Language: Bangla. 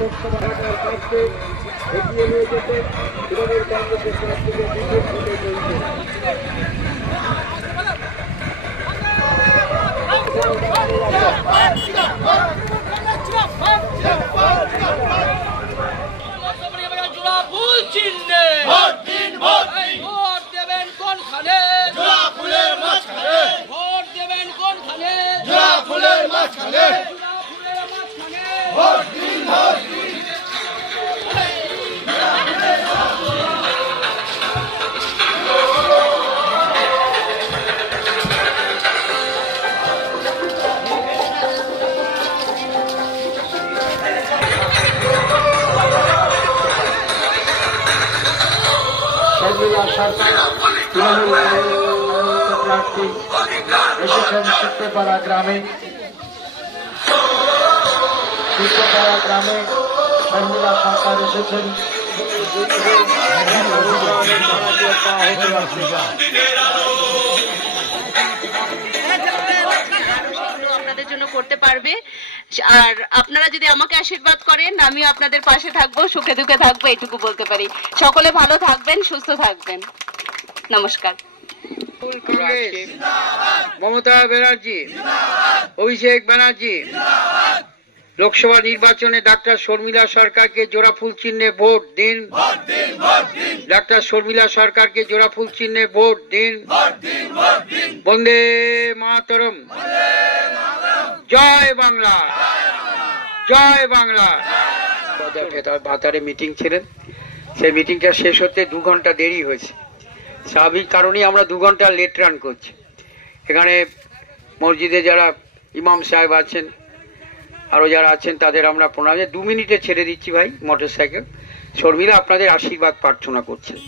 লোকসভা এলাকার প্রার্থী এগিয়ে নিয়ে যেতে তৃণমূল কংগ্রেসের বিপুল ভোটে চলছে। মাঝখানে। তৃণমূল প্রার্থী এসেছেন সূত্রপাড়া গ্রামে। সূত্রপাড়া গ্রামে শর্মিলা সরকার এসেছেন। আপনাদের জন্য করতে পারবে। আর আপনারা যদি আমাকে আশীর্বাদ করেন আমি আপনাদের পাশে থাকব সুখে দুঃখে থাকব এইটুকু বলতে পারি। সকলে ভালো থাকবেন সুস্থ থাকবেন। নমস্কার। মমতা ব্যানার্জি অভিষেক ব্যানার্জি লোকসভা নির্বাচনে ডাক্তার শর্মিলা সরকারকে জোড়া ফুল চিহ্নে ভোট দিন। ভোট দিন ভোট দিন। ডাক্তার শর্মিলা সরকারকে জোড়া ফুল চিহ্নে ভোট দিন। ভোট দিন ভোট দিন। বন্দে মাতরম। জয় বাংলা। জয় বাংলা। ভেতর ভাতারে মিটিং ছিলেন। সেই মিটিংটা শেষ হতে দু ঘণ্টা দেরি হয়েছে। স্বাভাবিক কারণেই আমরা দু ঘণ্টা লেট রান করছি। এখানে মসজিদে যারা ইমাম সাহেব আছেন আরও যারা আছেন, তাদের আমরা প্রণাম। দু মিনিটে ছেড়ে দিচ্ছি ভাই মোটর সাইকেল শর্মিলা, আপনাদের আশীর্বাদ প্রার্থনা করছেন